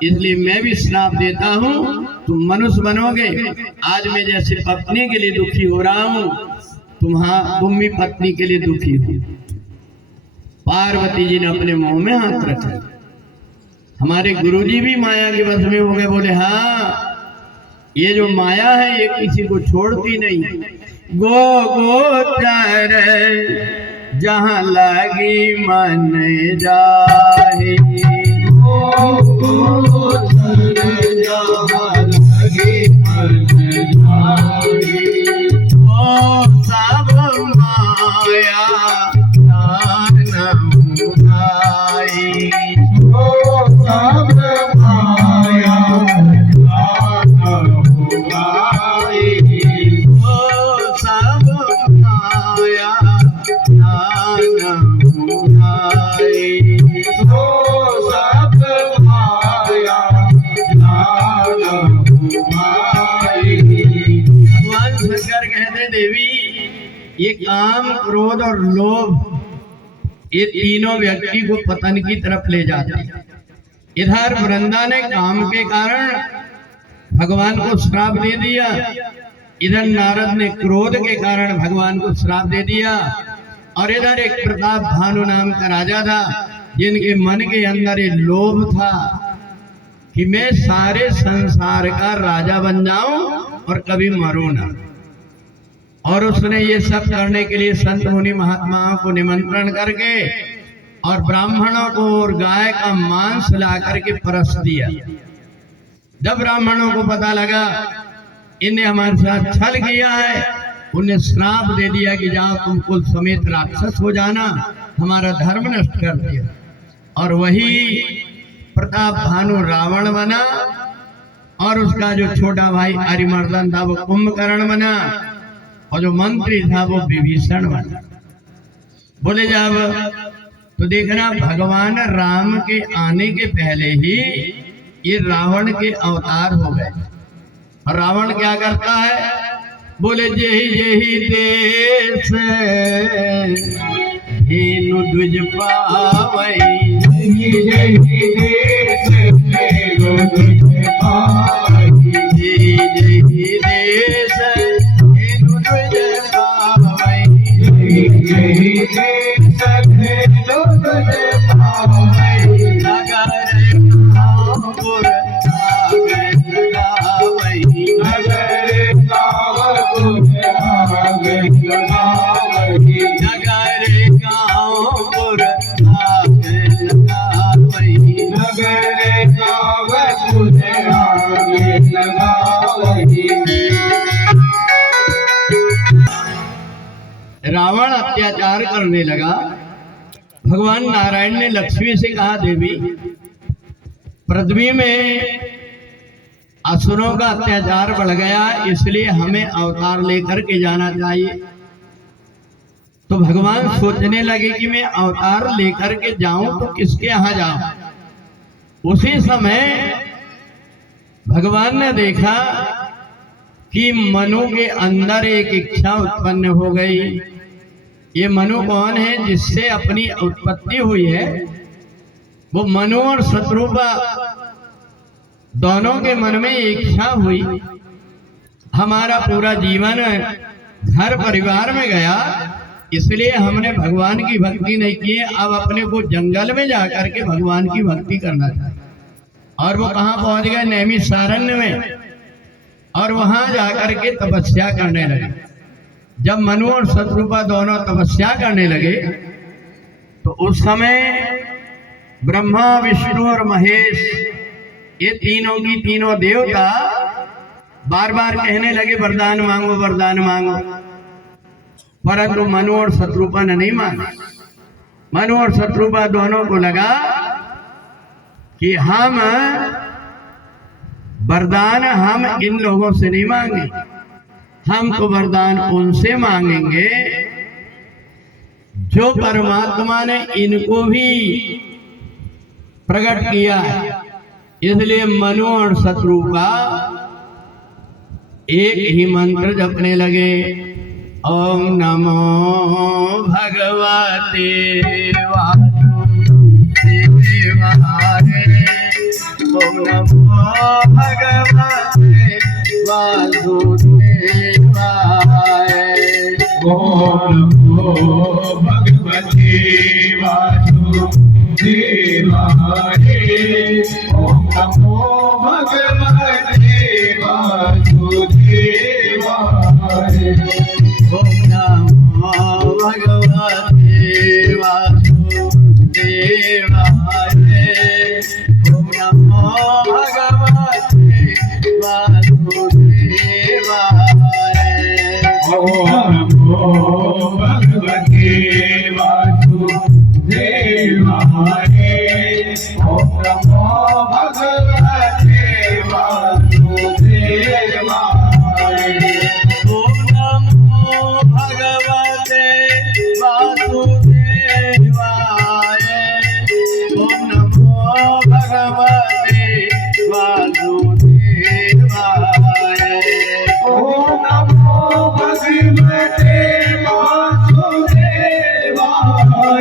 इसलिए मैं भी श्राप देता हूँ, तुम मनुष्य बनोगे। आज मैं जैसे पत्नी के लिए दुखी हो रहा हूँ, तुम भी पत्नी के लिए दुखी हो। पार्वती जी ने अपने मुंह में हाथ रखा। हमारे गुरुजी भी माया के वश में हो गए। बोले हाँ, ये जो माया है ये किसी को छोड़ती नहीं। गोचर जहाँ लगी मन जाहे, गोचर जहाँ लगी मन जाहे, वो सब माया जान मुराई, वो सब माया जान मुराई, वो सब माया जान मुराई, वो सब माया जान मुराई। भगवान शंकर कहते, देवी ये काम, क्रोध और लोभ, ये तीनों व्यक्ति को पतन की तरफ ले जाते हैं। इधर वृंदा ने काम के कारण भगवान को श्राप दे दिया, इधर नारद ने क्रोध के कारण भगवान को श्राप दे दिया, और इधर एक प्रताप भानु नाम का राजा था, जिनके मन के अंदर ये लोभ था कि मैं सारे संसार का राजा बन जाऊं और कभी मरूं ना। और उसने ये सब करने के लिए संत मुनि महात्माओं को निमंत्रण करके और ब्राह्मणों को और गाय का मांस ला करके परस दिया। जब ब्राह्मणों को पता लगा इन्हें हमारे साथ छल किया है, उन्हें श्राप दे दिया कि जाओ तुम कुल समेत राक्षस हो जाना, हमारा धर्म नष्ट कर दिया। और वही प्रताप भानु रावण बना, और उसका जो छोटा भाई अरिमर्दन था वो कुंभकर्ण बना, और जो मंत्री था वो विभीषण बना। बोले जब तो देखना, भगवान राम के आने के पहले ही ये रावण के अवतार हो गए। और रावण क्या करता है? बोले जेहि जेहि देश धेनु द्विज पावई, जेहि जेहि देश धेनु द्विज पावई, जेहि जेहि देश धेनु द्विज पावई, जेहि जेहि देश धेनु द्विज पावई। नगर कावपुर आगे लगावई, नगर कावपुर आगे लगावई, नगर कावपुर आगे लगावई। रावण अत्याचार करने लगा। भगवान नारायण ने लक्ष्मी से कहा, देवी पृथ्वी में असुरों का अत्याचार बढ़ गया, इसलिए हमें अवतार लेकर के जाना चाहिए। तो भगवान सोचने लगे कि मैं अवतार लेकर के जाऊं तो किसके यहाँ जाऊं। उसी समय भगवान ने देखा कि मनु के अंदर एक इच्छा उत्पन्न हो गई। ये मनु कौन है? जिससे अपनी उत्पत्ति हुई है। वो मनु और शत्रुपा दोनों के मन में इच्छा हुई, हमारा पूरा जीवन घर परिवार में गया, इसलिए हमने भगवान की भक्ति नहीं की है, अब अपने को जंगल में जाकर के भगवान की भक्ति करना था। और वो कहाँ पहुंच गए? नैमिषारण्य में, और वहां जाकर के तपस्या करने लगे। जब मनु और शत्रुपा दोनों तपस्या करने लगे तो उस समय ब्रह्मा, विष्णु और महेश, ये तीनों की तीनों देवता बार बार कहने लगे वरदान मांगो, वरदान मांगो। परंतु मनु और शत्रुपा ने नहीं मांगा। मनु और शत्रुपा दोनों को लगा कि हम वरदान हम इन लोगों से नहीं मांगे, हम तो वरदान उनसे मांगेंगे जो परमात्मा ने इनको भी प्रकट किया है। इसलिए मनु और शत्रुपा एक ही मंत्र जपने लगे, ओम नमो भगवते वासुदेवाय, ओम नमो भगवते वासुदेवाय, ओम नमो भगवते वासुदेवाय, ओम नमो भगवते वासुदेवाय, ओम नमो भगवते वासुदेवाय, ओम नमो भगवते वासुदेवाय, ओम नमो भगवते वासुदेवाय, ओम नमो भगवते वासुदेवाय, ओम नमो भगवते वासुदेवाय, ओम नमो भगवते वासुदेवाय, ओम नमो भगवते वासुदेवाय, ओम नमो भगवते वासुदेवाय,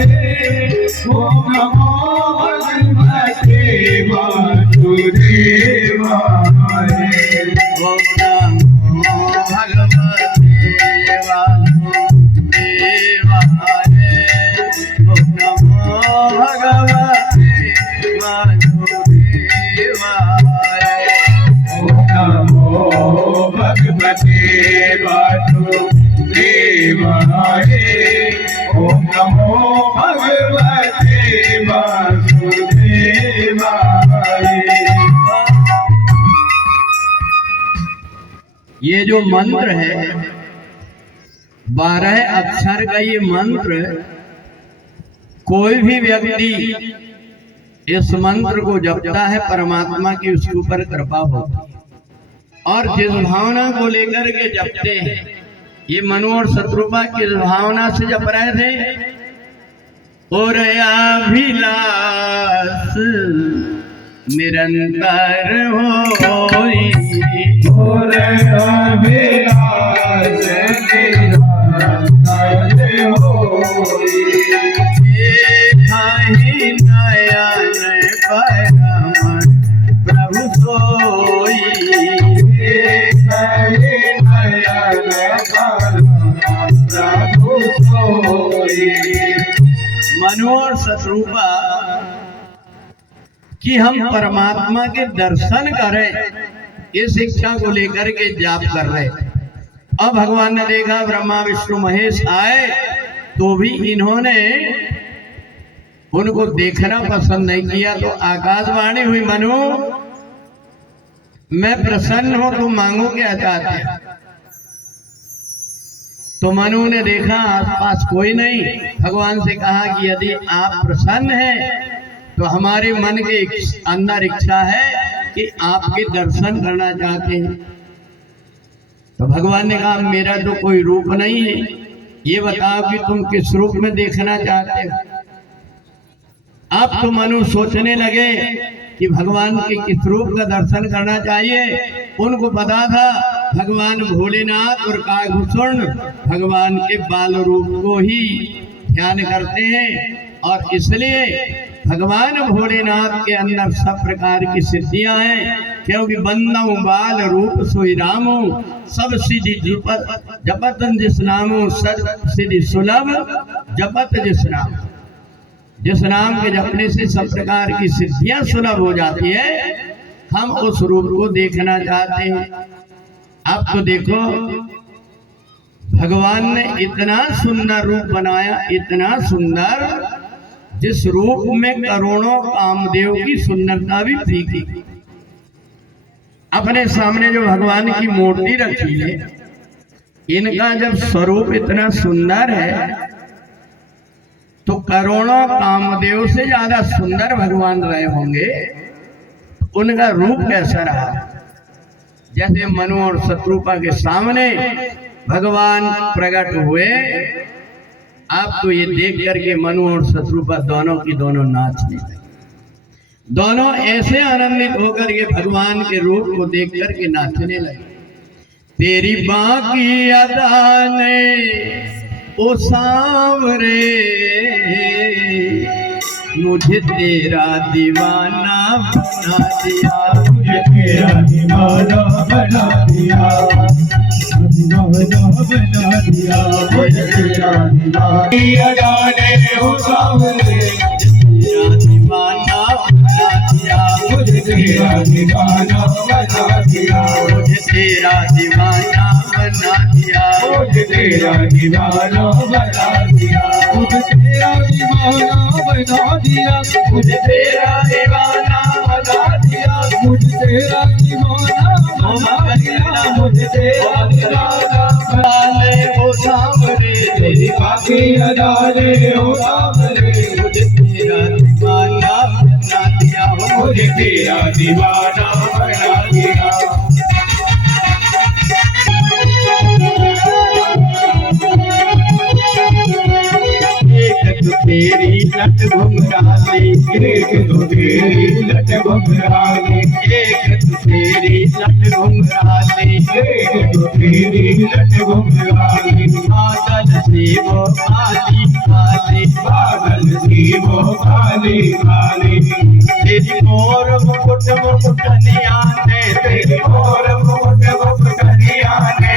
ओम नमो भगवते वासुदेवाय, ओम नमो भगवते वासुदेवाय, ओम नमो भगवते वासुदेवाय, ओम नमो भगवते वासुदेवाय। ये जो मंत्र है 12 अक्षर का, ये मंत्र कोई भी व्यक्ति इस मंत्र को जपता है, परमात्मा की उसके ऊपर कृपा होती है। और जिस भावना को लेकर के जपते हैं, ये मनु और शत्रुपा किस भावना से जप रहे थे? और अभिलाष निरंतर होई, और अभिलाष निरंतर होई, देखहि नयन परमन प्रभु सोई, देखहि नयन परमन प्रभु सोई। मनु और शत्रुपा कि हम परमात्मा के दर्शन करें, इस इच्छा को लेकर के जाप कर रहे। अब भगवान ने देखा ब्रह्मा, विष्णु, महेश आए तो भी इन्होंने उनको देखना पसंद नहीं किया। तो आकाशवाणी हुई, मनु मैं प्रसन्न हूं, तुम मांगो क्या चाहते हैं? तो मनु ने देखा आसपास कोई नहीं, भगवान से कहा कि यदि आप प्रसन्न हैं तो हमारे मन के अंदर इच्छा है कि आपके दर्शन करना चाहते हैं। तो भगवान ने कहा मेरा तो कोई रूप नहीं है, ये बताओ कि तुम किस रूप में देखना चाहते हो। अब तो मनु सोचने लगे कि भगवान के किस रूप का दर्शन करना चाहिए। उनको पता था भगवान भोलेनाथ और कागभूषण भगवान के बाल रूप को ही ध्यान करते हैं, और इसलिए भगवान भोलेनाथ के अंदर सब प्रकार की सिद्धियां हैं, क्योंकि बंदऊ बाल रूप सोई रामो, सब सिद्धि जपत जिस नामो, सब सिद्धि सुलभ जपत जिस नाम। जिस नाम के जपने से सब प्रकार की सिद्धियां सुलभ हो जाती है, हम उस रूप को देखना चाहते हैं। अब तो देखो भगवान ने इतना सुंदर रूप बनाया, इतना सुंदर, जिस रूप में करोड़ों कामदेव की सुंदरता भी फीकी। अपने सामने जो भगवान की मूर्ति रखी है, इनका जब स्वरूप इतना सुंदर है तो करोड़ों कामदेव से ज्यादा सुंदर भगवान रहे होंगे, उनका रूप कैसा रहा। जैसे मनु और शत्रुपा के सामने भगवान प्रकट हुए, आप तो ये देख करके मनु और शत्रुपा दोनों की दोनों नाचने लगे। दोनों ऐसे आनंदित होकर के भगवान के रूप को देख करके नाचने लगे। तेरी बाकी अदा ने ओ सांवरे, मुझे तेरा दीवाना बना दिया, मुझे तेरा दीवाना बना दिया, दीवाना बना दिया, मुझे तेरा दीवाना हो सावरे, तेरा दीवाना बना दिया, मुझे तेरा दीवाना बना दिया, मुझे तेरा दीवाना बना दिया, मुझे तेरा दीवाना बना दिया, मुझे तेरा दीवाना बना दिया, मुझे तेरा दीवाना बना दिया, मुझे तेरा दीवाना बना दिया, मुझे तेरा दीवाना डाले वो सांवरे, तेरी बाकी अदाले हो सावरे, मुझे तेरा दीवाना बना दिया, मुझे तेरा दीवाना बना दिया। एक तो तेरी लट घुंघराली, एक तो तेरी लट घुंघराली, एक तो तेरी लट घुंघराली, एक तो तेरी लट घुंघराली, बादल से वो काली काली, बादल सी वो काली काली, तेरी मोर मुकुट मुकुटनिया ने, तेरी और मुकुट मुकुटनिया ने,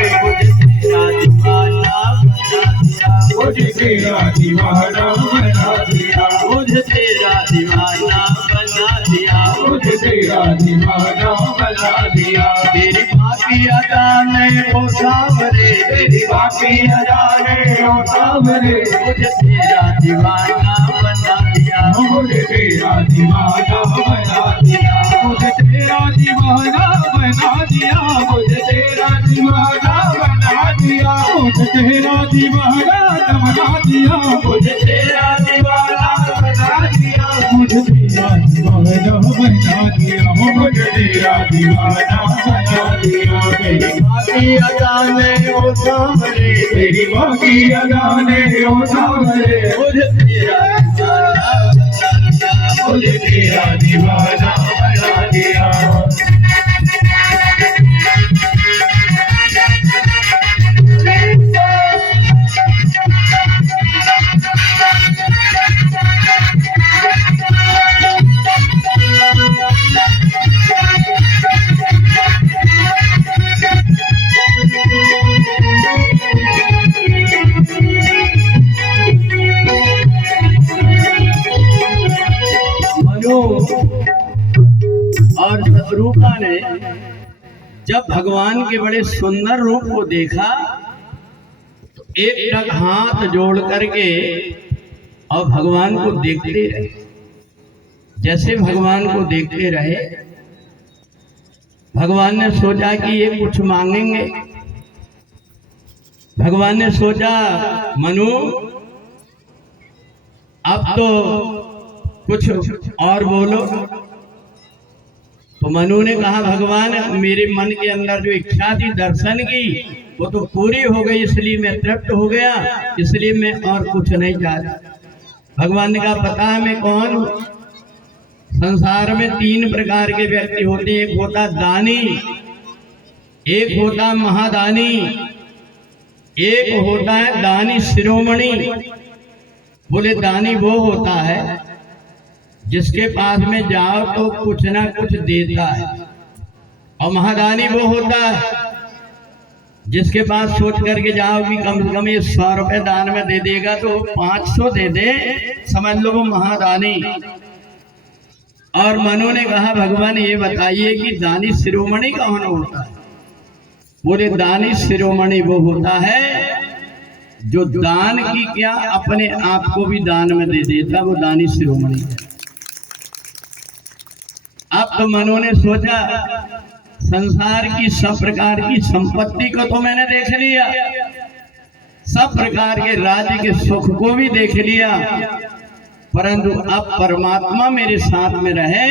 मुझे तेरा दीवाना बना दिया, मुझे तेरा दीवाना बना दिया, मुझे तेरा दीवाना बना दिया, मुझे तेरा दीवाना बना दिया। तेरी बाकी अदा में ओ सांवरे, तेरी बाकी अदाले हो सावरे, मुझे तेरा दीवाना बना दिया, मुझे तेरा दीवाना बना दिया, मुझे तेरा दीवाना बना दिया, मुझे तेरा दीवाना बना दिया, मुझे तेरा दीवाना बना दिया, मुझे तेरा दीवाना बना दिया, मुझे तेरा दीवाना बना दिया, मुझे तेरा दीवाना बना दिया। तेरी बाकी अदा में ओ सांवरे, तेरी बाकी अदाले हो सावरे, मुझे तेरा दीवाना बना दिया, मुझे तेरा दीवाना बना दिया। मनु और शत्रुपा ने जब भगवान के बड़े सुंदर रूप को देखा तो एक टक हाथ जोड़ करके और भगवान को देखते रहे। जैसे भगवान को देखते रहे, भगवान ने सोचा कि ये कुछ मांगेंगे। भगवान ने सोचा मनु अब तो कुछ और बोलो। तो मनु ने कहा भगवान मेरे मन के अंदर जो इच्छा थी दर्शन की वो तो पूरी हो गई, इसलिए मैं तृप्त हो गया, इसलिए मैं और कुछ नहीं चाहता। भगवान ने कहा पता है मैं कौन हूँ? संसार में 3 प्रकार के व्यक्ति होते हैं, एक होता दानी, एक होता महादानी, एक होता है दानी शिरोमणि। बोले दानी वो होता है जिसके पास में जाओ तो कुछ ना कुछ देता है, और महादानी वो होता है जिसके पास सोच करके जाओ कि कम से कम ये 100 रुपए दान में दे देगा तो 500 दे दे, समझ लो वो महादानी। और मनु ने कहा भगवान ये बताइए कि दानी शिरोमणि कौन होता है? बोले दानी शिरोमणि वो होता है जो दान की क्या अपने आप को भी दान में दे देता, वो दानी शिरोमणि है। अब तो मनु ने सोचा संसार की सब प्रकार की संपत्ति को तो मैंने देख लिया, सब प्रकार के राज्य के सुख को भी देख लिया, परंतु अब परमात्मा मेरे साथ में रहे,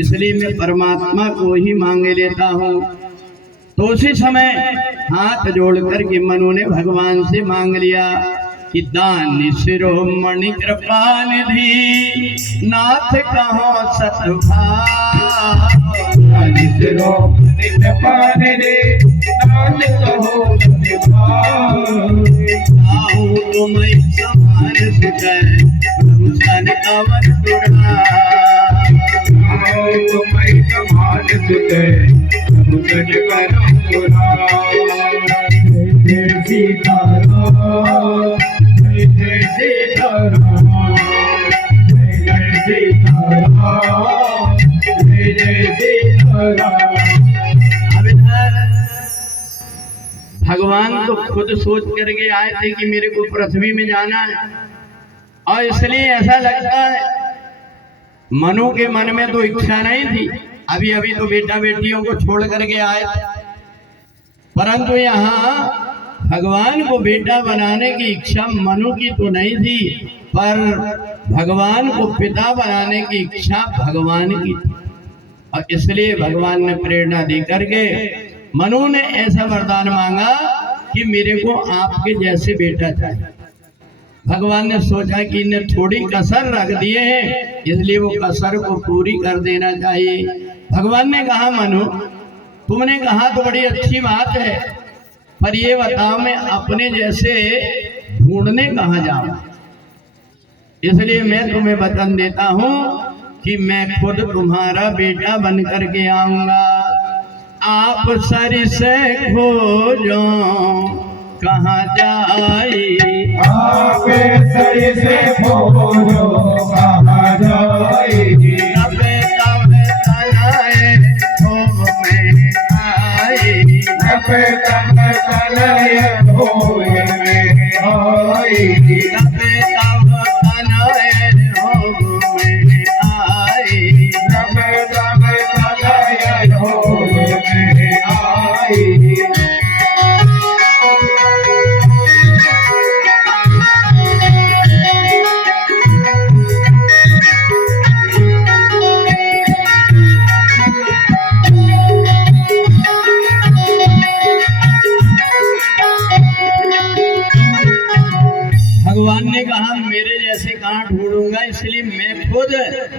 इसलिए मैं परमात्मा को ही मांगे लेता हूँ। तो उसी समय हाथ जोड़कर के मनु ने भगवान से मांग लिया कि दानी शिरोमणि कृपा निधि नाथ कहो सतभाव। दानी शिरोमणि कृपा निधि नाथ कहो सतभाव। आऊं तुम्हें समान सुतै प्रभु सन अवन दुर्गा। आऊं तुम्हें समान सुतै प्रभु सन करम दुर्गा। जय सीताराम, जय सीताराम, जय सीताराम, जय सीताराम। अब इधर भगवान तो खुद सोच करके आए थे कि मेरे को पृथ्वी में जाना है, और इसलिए ऐसा लगता है मनु के मन में तो इच्छा नहीं थी, अभी अभी तो बेटा बेटियों को छोड़ करके आए थे, परंतु यहाँ भगवान को बेटा बनाने की इच्छा मनु की तो नहीं थी, पर भगवान को पिता बनाने की इच्छा भगवान की थी। और इसलिए भगवान ने प्रेरणा दे करके मनु ने ऐसा वरदान मांगा कि मेरे को आपके जैसे बेटा चाहिए। भगवान ने सोचा कि इन्हें थोड़ी कसर रख दिए हैं, इसलिए वो कसर को पूरी कर देना चाहिए। भगवान ने कहा मनु तुमने कहा तो बड़ी अच्छी बात है, पर ये बताओ मैं अपने जैसे ढूंढने कहाँ जाऊं? इसलिए मैं तुम्हें वचन देता हूँ कि मैं खुद तुम्हारा बेटा बन करके आऊंगा। आप सर से खोजो कहाँ जाई, आप सर से खोजो कहाँ जाई। तब तब तनाए भोग में आई, तब तब तनय भोग में आई। तब तब तनाए भोग में आई। तब तब तनय भोग में आई। भगवान ने कहा मेरे जैसे कहाँ ढूंढूंगा, इसलिए मैं खुद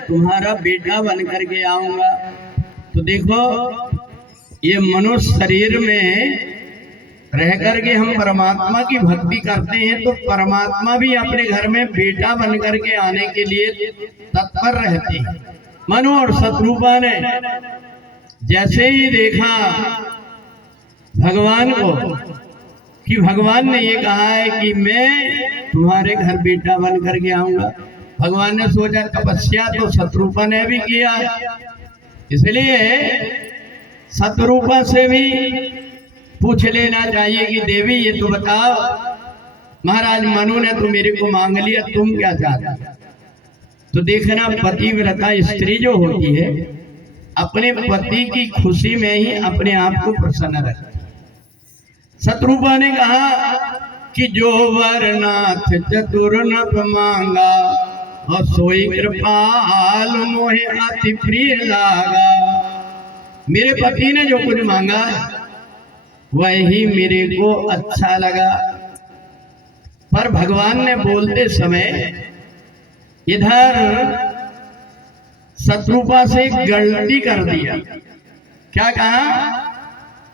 तुम्हारा बेटा बन करके आऊंगा। तो देखो ये मनुष्य शरीर में रह करके हम परमात्मा की भक्ति करते हैं, तो परमात्मा भी अपने घर में बेटा बन करके आने के लिए तत्पर रहते हैं। मनु और शत्रुपा ने जैसे ही देखा भगवान को कि भगवान ने ये कहा है कि मैं तुम्हारे घर बेटा बन करके आऊंगा, भगवान ने सोचा तपस्या तो शत्रुपा ने भी किया है, इसलिए शत्रुपा से भी पूछ लेना चाहिए कि देवी ये तो बताओ, महाराज मनु ने तो मेरे को मांग लिया, तुम क्या चाहते? तो देखना पतिव्रता स्त्री जो होती है अपने पति की खुशी में ही अपने आप को प्रसन्न रखती। शत्रुपा ने कहा कि जो वरनाथ चतुर नभ मांगा और सोई कृपाल मोहे अति प्रिय लागा। मेरे पति ने जो कुछ मांगा वही मेरे को अच्छा लगा। पर भगवान ने बोलते समय इधर शत्रुपा से गलती कर दिया। क्या कहा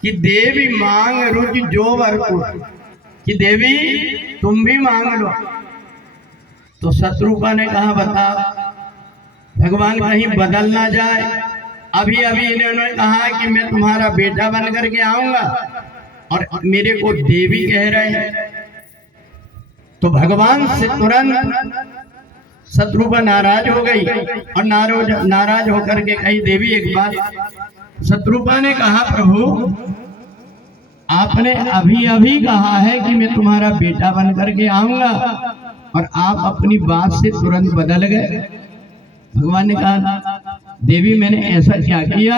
कि देवी मांग रुचि जो वर को, कि देवी तुम भी मांग लो। तो शत्रुपा ने कहा बताओ, भगवान कहीं बदल ना जाए। अभी अभी इन्होंने कहा कि मैं तुम्हारा बेटा बन करके आऊंगा और मेरे को देवी कह रहे हैं। तो भगवान से तुरंत शत्रुपा नाराज हो गई और नाराज होकर के कही देवी एक बात। शत्रुपा ने कहा प्रभु आपने अभी अभी कहा है कि मैं तुम्हारा बेटा बन करके आऊंगा और आप अपनी बात से तुरंत बदल गए। भगवान ने कहा देवी मैंने ऐसा क्या किया?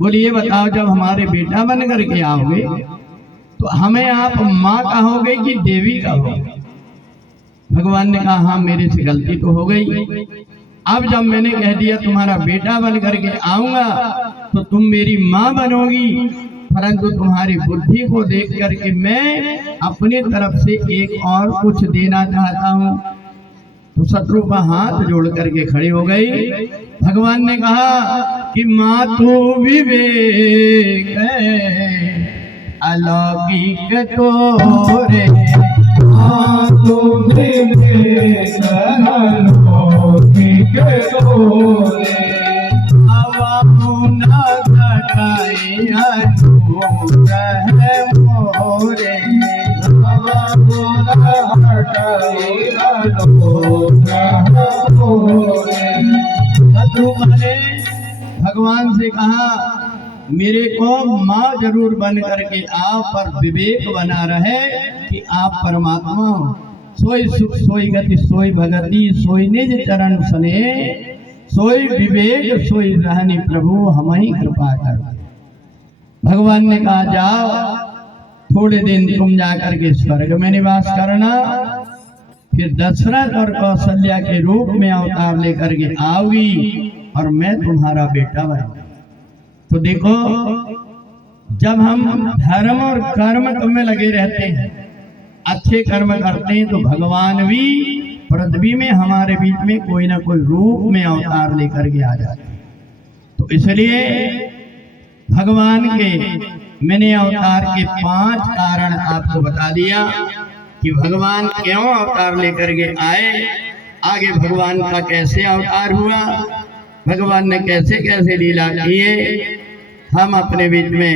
बोले ये बताओ, जब हमारे बेटा बन करके आओगे तो हमें आप माँ कहोगे कि देवी कहोगे? भगवान ने कहा हाँ मेरे से गलती तो हो गई। अब जब मैंने कह दिया तुम्हारा बेटा बन करके आऊंगा तो तुम मेरी माँ बनोगी, परंतु तुम्हारी बुद्धि को देख करके मैं अपनी तरफ से एक और कुछ देना चाहता हूँ। तो शत्रुपा हाथ जोड़ करके खड़ी हो गई। भगवान ने कहा कि माँ तू विवेक अलौकिक तोरे, माँ तू विवेक अलौकिक तोरे, न घटाई अनुग्रह मोरे, शत्रुपा ने भगवान से कहा मेरे को माँ जरूर बन करके आप, पर विवेक बना रहे कि आप परमात्मा हो। सोई सुख सोई गति सोई भगति सोई निज चरण सने, सोई विवेक सोई रहनी प्रभु हम ही कृपा कर। भगवान ने कहा जाओ थोड़े दिन तुम जाकर के स्वर्ग में निवास करना, फिर दशरथ और कौशल्या के रूप में अवतार लेकर के आओगी और मैं तुम्हारा बेटा बनूंगा। तो देखो जब हम धर्म और कर्म में लगे रहते हैं, अच्छे कर्म करते हैं, तो भगवान भी पृथ्वी में हमारे बीच में कोई ना कोई रूप में अवतार लेकर के आ जाते हैं। तो इसलिए भगवान के मैंने अवतार के 5 कारण आपको बता दिया कि भगवान क्यों अवतार लेकर के आए, आगे भगवान का कैसे अवतार हुआ, भगवान ने कैसे कैसे लीला किए। हम अपने बीच में